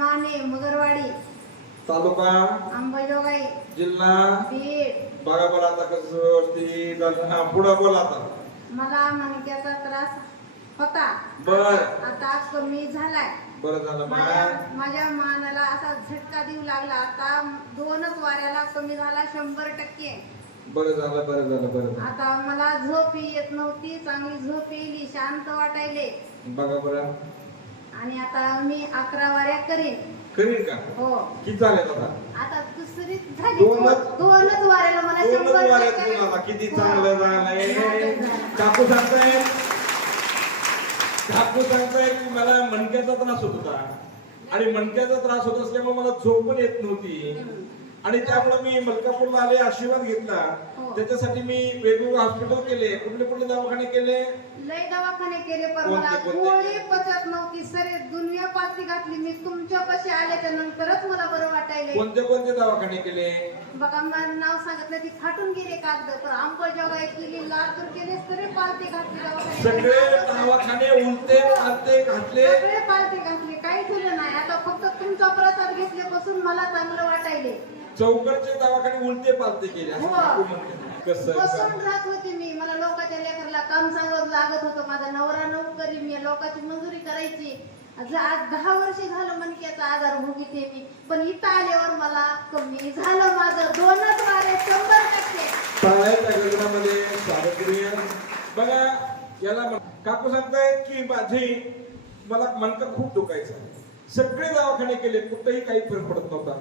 माने मुदरवाडी, तालुका अंबाजोगाई, जिल्हा बीड. बघा बरं आता कसं ती हा पुढं बोला आता. मला मणक्याचा त्रास होता, बर आता कमी झालाय. बरं झालं माझ्या मानाला असा झटका देऊ लागला. आता 2च वाऱ्याला कमी झाला 100%. बरं झालं बरं झालं बरं झालं. आता मला झोप येत नव्हती, चांगली झोप येईल, शांत वाटायले. बघा बरं. आणि आता मी 11 वाऱ्या करीन. करीन का? हो. किती झाले आता? आता दुसरीच झाली. 2च वाऱ्याला मला 100%. किती चांगलं झालंय. काकू सांगताय की मला मणक्याचा त्रास होत होता आणि मणक्याचा त्रास होत असल्यामुळे मला झोप पण येत नव्हती आणि त्यामुळे मी मलकापूरला आले, आशीर्वाद घेतला. त्याच्यासाठी मी वेगवेगळे हॉस्पिटल केले. कुठले दवाखाने केले? लय दवाखाने केले, पण मला गोळी पचत नव्हती. सरे दुनिया पालती घातली. मी तुमच्या कशी आल्याच्या नंतरच मला बरं वाटायले. कोणते दवाखाने केले? बघा मला नाव सांगितलं ती फाटून गेले कागद, पण अंबाजोगाई केली, लातूर केले, सगळे पालती घातली दवाखाने. सगळे दवाखाने उलटे पालते घातले, सगळे पालती घातले, काही केलं नाही. आता फक्त तुमचा प्रसाद घेतल्यापासून मला चांगलं वाटायले. चौकडचे दवाखाने उलटे पालते केले कसं बसून राहत होती मी. मला लोकांच्या लेकरला काम सांगत लागत होतं. माझा नवरा नोकरी, मी लोकांची मजुरी करायची. आज 10 वर्ष झालं मणक्याचा आजार भोगीते मी, पण इथं आल्यावर मला कमी झालं. माझं 2च वारे 100%. टाळ्याच्या गगनामध्ये स्वागत करूया. बघा याला काकू सांगतायत की मला मणका खूप दुखायचा. सगळे दवाखाने केले, कुठेही काही फरक पडत नव्हता.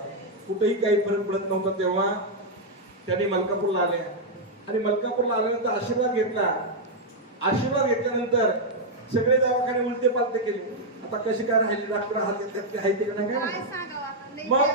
तेव्हा त्यांनी मलकापूरला आले आणि मलकापूरला आल्यानंतर आशीर्वाद घेतल्यानंतर सगळे दवाखाने उलटे पालते केले. आता कशी काय राहिली डॉक्टर हात आहे ते का नाही काय सांगावं आता, लय मग